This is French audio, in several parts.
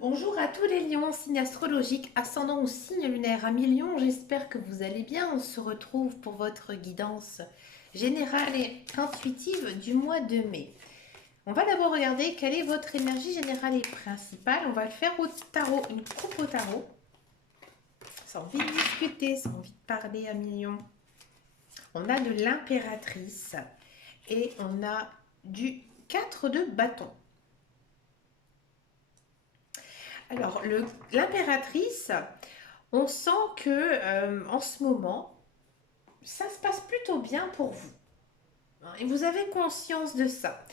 Bonjour à tous les lions, signe astrologique, ascendant ou signe lunaire à Lion, j'espère que vous allez bien. On se retrouve pour votre guidance générale et intuitive du mois de mai. On va d'abord regarder quelle est votre énergie générale et principale. On va le faire au tarot, une coupe au tarot. Ça a envie de discuter, ça a envie de parler à Lion. On a de l'impératrice et on a du 4 de bâton. Alors, l'impératrice, on sent que en ce moment, ça se passe plutôt bien pour vous. Hein, et vous avez conscience de ça.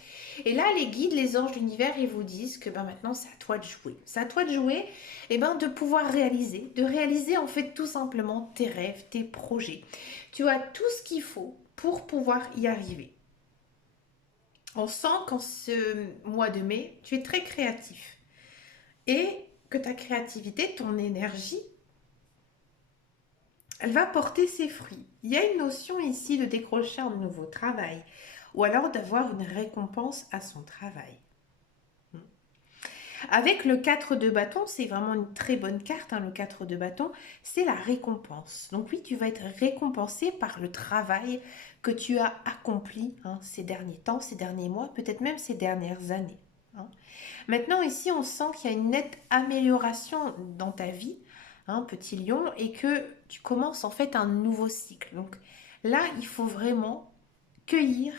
Et là, les guides, les anges de l'univers, ils vous disent que maintenant, c'est à toi de jouer. C'est à toi de jouer et de pouvoir réaliser. De réaliser en fait tout simplement tes rêves, tes projets. Tu as tout ce qu'il faut pour pouvoir y arriver. On sent qu'en ce mois de mai, tu es très créatif. Et que ta créativité, ton énergie, elle va porter ses fruits. Il y a une notion ici de décrocher un nouveau travail ou alors d'avoir une récompense à son travail. Avec le 4 de bâton, c'est vraiment une très bonne carte, le 4 de bâton, c'est la récompense. Donc oui, tu vas être récompensé par le travail que tu as accompli ces derniers temps, ces derniers mois, peut-être même ces dernières années. Maintenant, ici, on sent qu'il y a une nette amélioration dans ta vie, petit lion, et que tu commences en fait un nouveau cycle. Donc là, il faut vraiment cueillir,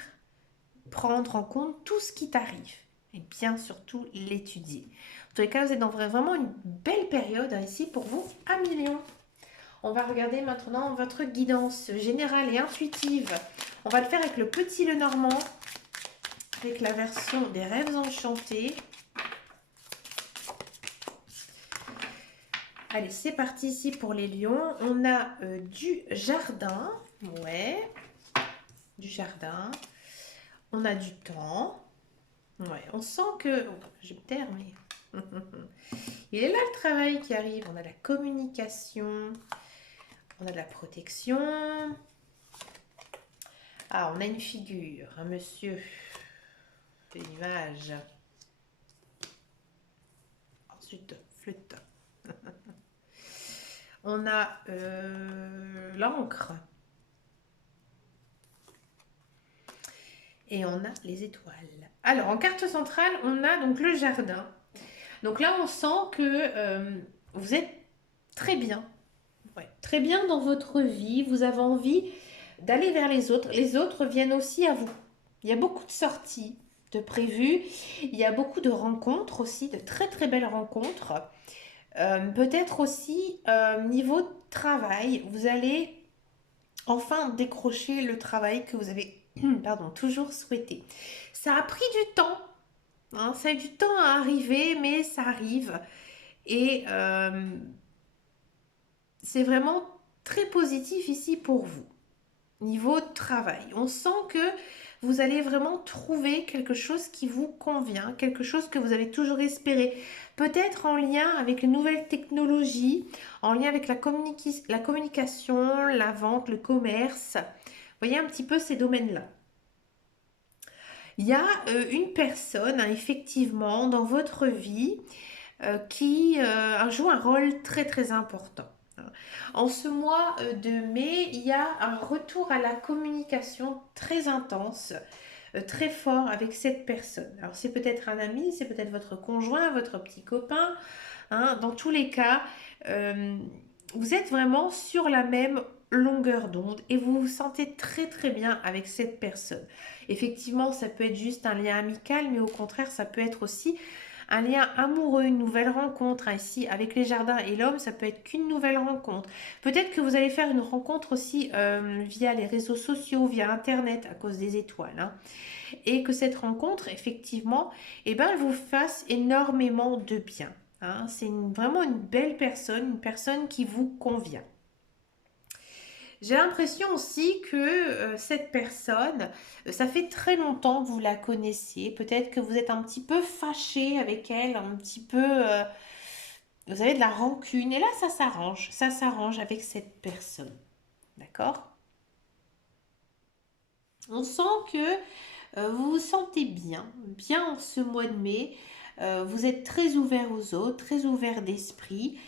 prendre en compte tout ce qui t'arrive et bien surtout l'étudier. En tous les cas, vous êtes dans vraiment une belle période ici pour vous, à million. On va regarder maintenant votre guidance générale et intuitive. On va le faire avec le petit Lenormand, avec la version des rêves enchantés. Allez, c'est parti ici pour les lions. On a du jardin. Ouais, du jardin. On a du temps. Ouais, on sent que... Oh, je me taire, mais... Il est là le travail qui arrive. On a la communication. On a de la protection. Ah, on a une figure, un monsieur. Une image. Ensuite, flûte. On a l'encre. Et on a les étoiles. Alors, en carte centrale, on a donc le jardin. Donc là, on sent que vous êtes très bien. Ouais, très bien dans votre vie. Vous avez envie d'aller vers les autres. Les autres viennent aussi à vous. Il y a beaucoup de sorties de prévues. Il y a beaucoup de rencontres aussi, de très très belles rencontres. Peut-être aussi niveau travail, vous allez enfin décrocher le travail que vous avez pardon, toujours souhaité. Ça a pris du temps, ça a eu du temps à arriver, mais ça arrive. Et c'est vraiment très positif ici pour vous. Niveau travail, on sent que vous allez vraiment trouver quelque chose qui vous convient, quelque chose que vous avez toujours espéré. Peut-être en lien avec les nouvelles technologies, en lien avec la communication, la vente, le commerce. Vous voyez un petit peu ces domaines-là. Il y a une personne, effectivement, dans votre vie qui joue un rôle très très important. En ce mois de mai, il y a un retour à la communication très intense, très fort avec cette personne. Alors c'est peut-être un ami, c'est peut-être votre conjoint, votre petit copain. Dans tous les cas, euh, vous êtes vraiment sur la même longueur d'onde et vous vous sentez très très bien avec cette personne. Effectivement, ça peut être juste un lien amical, mais au contraire, ça peut être aussi un lien amoureux, une nouvelle rencontre. Ici, avec les jardins et l'homme, ça peut être qu'une nouvelle rencontre. Peut-être que vous allez faire une rencontre aussi via les réseaux sociaux, via Internet, à cause des étoiles. Et que cette rencontre, effectivement, elle vous fasse énormément de bien. C'est vraiment une belle personne, une personne qui vous convient. J'ai l'impression aussi que cette personne, ça fait très longtemps que vous la connaissiez. Peut-être que vous êtes un petit peu fâché avec elle, un petit peu... vous avez de la rancune. Et là, ça s'arrange. Ça s'arrange avec cette personne. D'accord? On sent que vous vous sentez bien, bien en ce mois de mai. Vous êtes très ouvert aux autres, très ouvert d'esprit.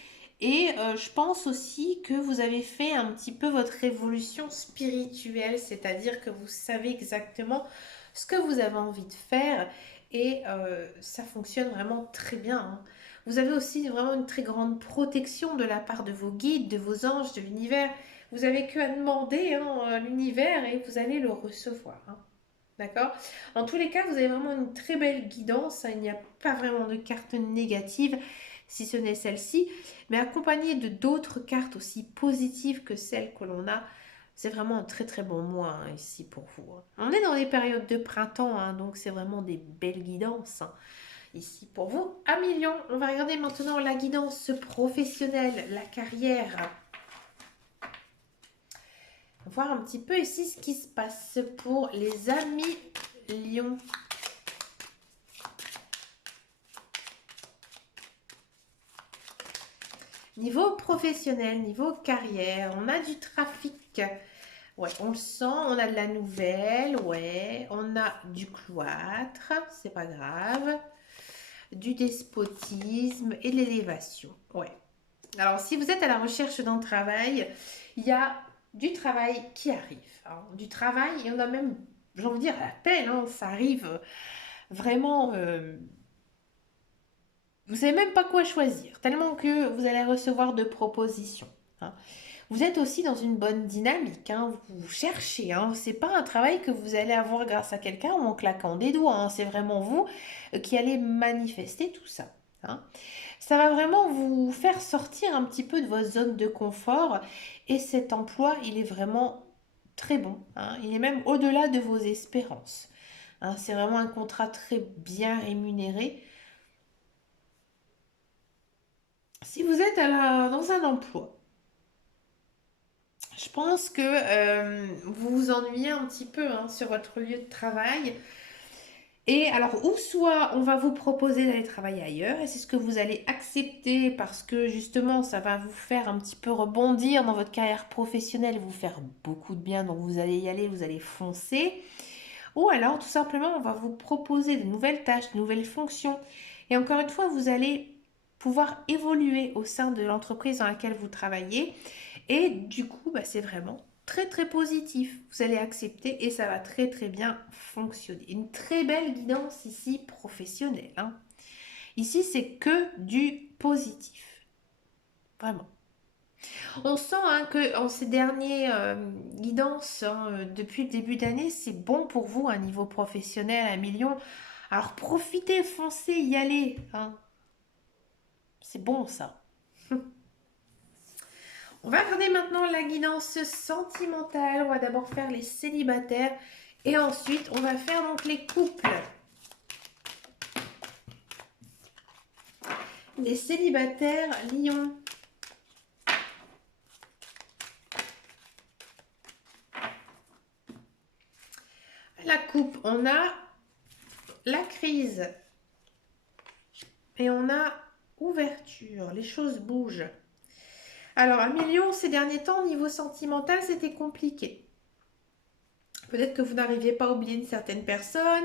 Et je pense aussi que vous avez fait un petit peu votre révolution spirituelle, c'est-à-dire que vous savez exactement ce que vous avez envie de faire et ça fonctionne vraiment très bien, hein. Vous avez aussi vraiment une très grande protection de la part de vos guides, de vos anges, de l'univers. Vous avez que à demander, hein, à l'univers et vous allez le recevoir, hein. D'accord? En tous les cas, vous avez vraiment une très belle guidance, hein. Il n'y a pas vraiment de carte négative, si ce n'est celle-ci, mais accompagnée de d'autres cartes aussi positives que celles que l'on a. C'est vraiment un très très bon mois, hein, ici pour vous, hein. On est dans les périodes de printemps, hein, donc c'est vraiment des belles guidances, hein, ici pour vous. À million, on va regarder maintenant la guidance professionnelle, la carrière. Voir un petit peu ici ce qui se passe pour les amis Lion. Niveau professionnel, niveau carrière, on a du trafic. Ouais, on le sent, on a de la nouvelle, ouais, on a du cloître, c'est pas grave, du despotisme et de l'élévation, ouais. Alors, si vous êtes à la recherche d'un travail, il y a du travail qui arrive, hein. Du travail, il y en a même, j'ai envie de dire, à la peine, hein, ça arrive vraiment, vous savez même pas quoi choisir, tellement que vous allez recevoir de propositions, hein. Vous êtes aussi dans une bonne dynamique, hein, vous cherchez, hein, c'est pas un travail que vous allez avoir grâce à quelqu'un ou en claquant des doigts, hein, c'est vraiment vous qui allez manifester tout ça, hein. Ça va vraiment vous faire sortir un petit peu de votre zone de confort et cet emploi, il est vraiment très bon, hein. Il est même au-delà de vos espérances, hein. C'est vraiment un contrat très bien rémunéré. Si vous êtes dans un emploi, je pense que vous vous ennuyez un petit peu, hein, sur votre lieu de travail. Et alors, ou soit on va vous proposer d'aller travailler ailleurs, et c'est ce que vous allez accepter parce que justement, ça va vous faire un petit peu rebondir dans votre carrière professionnelle et vous faire beaucoup de bien, donc vous allez y aller, vous allez foncer. Ou alors, tout simplement, on va vous proposer de nouvelles tâches, de nouvelles fonctions. Et encore une fois, vous allez pouvoir évoluer au sein de l'entreprise dans laquelle vous travaillez. Et du coup, bah, c'est vraiment très très positif. Vous allez accepter et ça va très très bien fonctionner. Une très belle guidance ici professionnelle, hein. Ici, c'est que du positif. Vraiment. On sent, hein, que en ces derniers guidances, hein, depuis le début d'année, c'est bon pour vous à un niveau professionnel, à million. Alors profitez, foncez, y allez, hein. C'est bon ça. On va regarder maintenant la guidance sentimentale. On va d'abord faire les célibataires et ensuite on va faire donc les couples. Les célibataires, Lion. La coupe, on a la crise et on a ouverture. Les choses bougent. Alors, un million, ces derniers temps, au niveau sentimental, c'était compliqué. Peut-être que vous n'arriviez pas à oublier une certaine personne.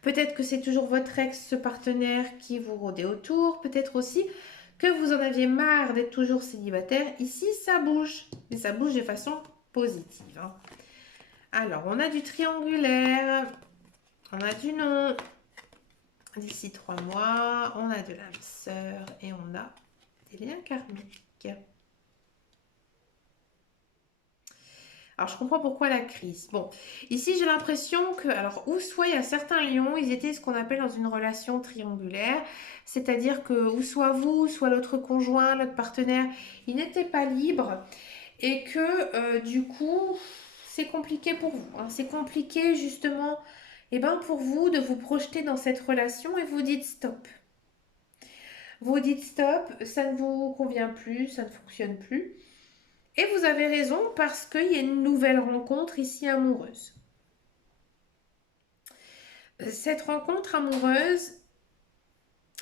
Peut-être que c'est toujours votre ex-partenaire qui vous rôdait autour. Peut-être aussi que vous en aviez marre d'être toujours célibataire. Ici, ça bouge. Mais ça bouge de façon positive, hein. Alors, on a du triangulaire. On a du non. D'ici 3 mois. On a de l'âme sœur. Et on a des liens karmiques. Alors, je comprends pourquoi la crise. Bon, ici, j'ai l'impression que, alors, ou soit il y a certains lions, ils étaient ce qu'on appelle dans une relation triangulaire, c'est-à-dire que, ou soit vous, soit l'autre conjoint, l'autre partenaire, ils n'étaient pas libres et que, du coup, c'est compliqué pour vous, hein. C'est compliqué, justement, et ben, pour vous de vous projeter dans cette relation et vous dites stop. Vous dites stop, ça ne vous convient plus, ça ne fonctionne plus. Et vous avez raison parce qu'il y a une nouvelle rencontre ici amoureuse. Cette rencontre amoureuse,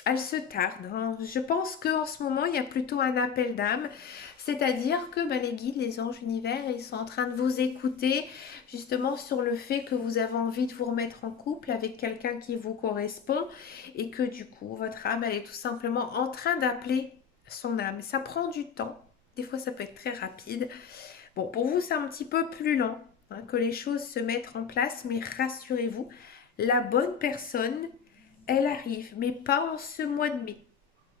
elle se tarde, hein. Je pense qu'en ce moment, il y a plutôt un appel d'âme, c'est-à-dire que ben, les guides, les anges univers, ils sont en train de vous écouter justement sur le fait que vous avez envie de vous remettre en couple avec quelqu'un qui vous correspond et que du coup, votre âme, elle est tout simplement en train d'appeler son âme. Ça prend du temps, des fois ça peut être très rapide. Bon, pour vous, c'est un petit peu plus lent, hein, que les choses se mettent en place, mais rassurez-vous, la bonne personne, elle arrive, mais pas en ce mois de mai.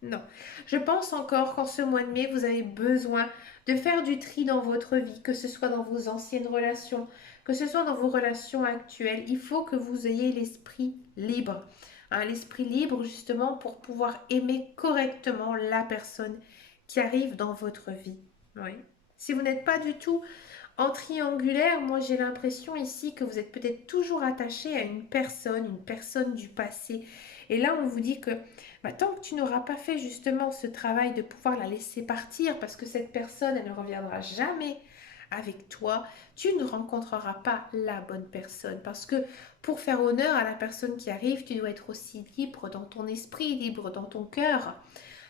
Non. Je pense encore qu'en ce mois de mai, vous avez besoin de faire du tri dans votre vie, que ce soit dans vos anciennes relations, que ce soit dans vos relations actuelles. Il faut que vous ayez l'esprit libre. Hein, l'esprit libre justement pour pouvoir aimer correctement la personne qui arrive dans votre vie. Oui. Si vous n'êtes pas du tout en triangulaire, moi j'ai l'impression ici que vous êtes peut-être toujours attaché à une personne du passé. Et là on vous dit que bah, tant que tu n'auras pas fait justement ce travail de pouvoir la laisser partir, parce que cette personne, elle ne reviendra jamais avec toi, tu ne rencontreras pas la bonne personne. Parce que pour faire honneur à la personne qui arrive, tu dois être aussi libre dans ton esprit, libre dans ton cœur.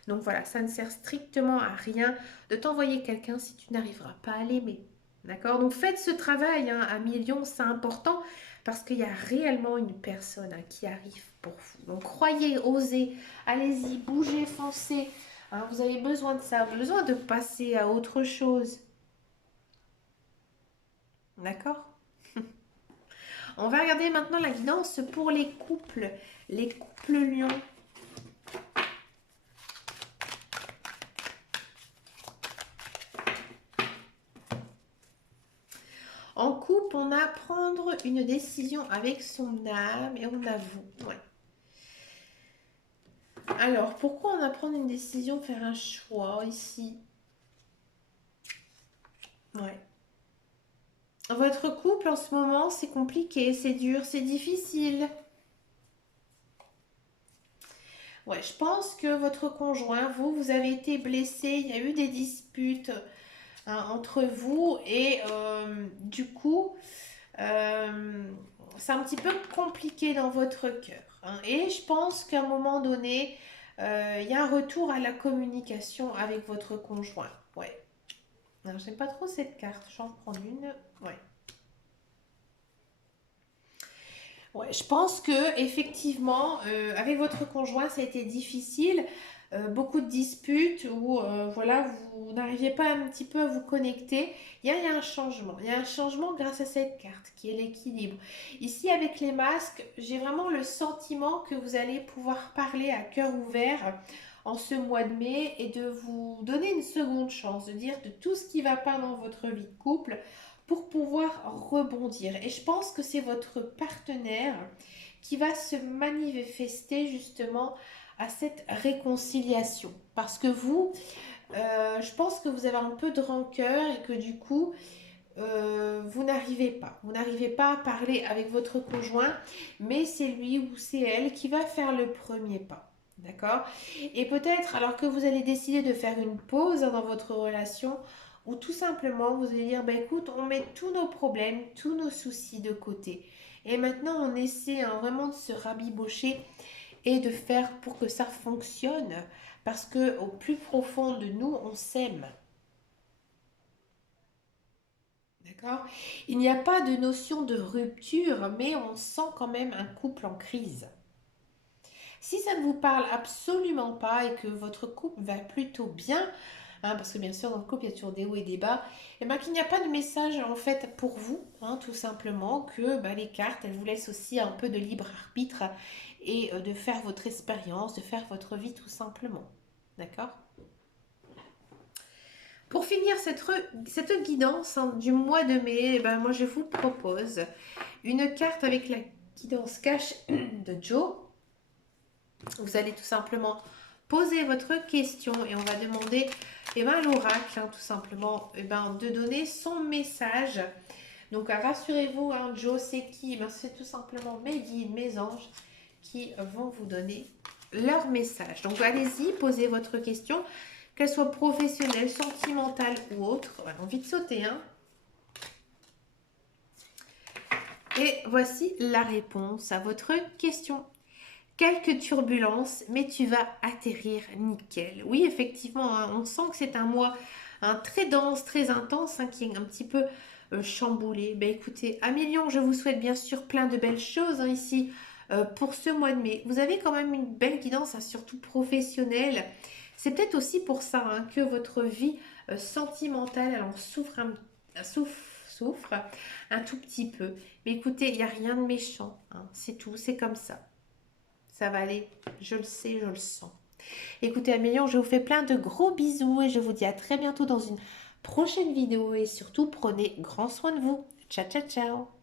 Donc voilà, ça ne sert strictement à rien de t'envoyer quelqu'un si tu n'arriveras pas à l'aimer. D'accord? Donc faites ce travail hein, à millions, c'est important parce qu'il y a réellement une personne hein, qui arrive pour vous. Donc croyez, osez, allez-y, bougez, foncez. Hein, vous avez besoin de ça, vous avez besoin de passer à autre chose. D'accord? On va regarder maintenant la guidance pour les couples. Les couples lions. En couple, on a à prendre une décision avec son âme et on avoue. Ouais. Alors, pourquoi on a à prendre une décision, faire un choix ici? Ouais. Votre couple en ce moment, c'est compliqué, c'est dur, c'est difficile. Ouais, je pense que votre conjoint, vous avez été blessé, il y a eu des disputes hein, entre vous et du coup, euh, c'est un petit peu compliqué dans votre cœur. Hein. Et je pense qu'à un moment donné, il y a un retour à la communication avec votre conjoint. Ouais. Alors, j'aime pas trop cette carte. Je vais en prendre une. Ouais. Ouais, je pense que effectivement, avec votre conjoint, ça a été difficile. Beaucoup de disputes où voilà, vous n'arriviez pas un petit peu à vous connecter. Il y a un changement. Il y a un changement grâce à cette carte qui est l'équilibre. Ici, avec les masques, j'ai vraiment le sentiment que vous allez pouvoir parler à cœur ouvert en ce mois de mai et de vous donner une seconde chance, de dire de tout ce qui ne va pas dans votre vie de couple pour pouvoir rebondir. Et je pense que c'est votre partenaire qui va se manifester justement à cette réconciliation. Parce que vous, je pense que vous avez un peu de rancœur et que du coup, vous n'arrivez pas. Vous n'arrivez pas à parler avec votre conjoint, mais c'est lui ou c'est elle qui va faire le premier pas. D'accord? Et peut-être, alors que vous allez décider de faire une pause dans votre relation, ou tout simplement vous allez dire, bah écoute, on met tous nos problèmes, tous nos soucis de côté. Et maintenant, on essaie hein, vraiment de se rabibocher et de faire pour que ça fonctionne. Parce que au plus profond de nous, on s'aime. D'accord? Il n'y a pas de notion de rupture, mais on sent quand même un couple en crise. Si ça ne vous parle absolument pas et que votre couple va plutôt bien, hein, parce que bien sûr dans le couple il y a toujours des hauts et des bas, et bien qu'il n'y a pas de message en fait pour vous, hein, tout simplement, que bah, les cartes elles vous laissent aussi un peu de libre arbitre et de faire votre expérience, de faire votre vie tout simplement. D'accord? Pour finir cette guidance hein, du mois de mai, eh ben, moi je vous propose une carte avec la guidance cash de Joe. Vous allez tout simplement poser votre question et on va demander eh ben, à l'oracle hein, tout simplement eh ben, de donner son message. Donc rassurez-vous, hein, Joe c'est qui? Ben, c'est tout simplement mes guides, mes anges qui vont vous donner leur message. Donc allez-y, posez votre question, qu'elle soit professionnelle, sentimentale ou autre. On a envie de sauter, hein. Et voici la réponse à votre question. quelques turbulences, mais tu vas atterrir nickel. Oui, effectivement, hein, on sent que c'est un mois très dense, très intense, hein, qui est un petit peu chamboulé. Ben écoutez, Amélion, je vous souhaite bien sûr plein de belles choses hein, ici pour ce mois de mai. Vous avez quand même une belle guidance, hein, surtout professionnelle. C'est peut-être aussi pour ça hein, que votre vie sentimentale, elle en souffre souffre un tout petit peu. Mais écoutez, il n'y a rien de méchant, hein, c'est tout, c'est comme ça. Ça va aller, je le sais, je le sens. Écoutez, Amélion, je vous fais plein de gros bisous et je vous dis à très bientôt dans une prochaine vidéo et surtout prenez grand soin de vous. Ciao, ciao, ciao.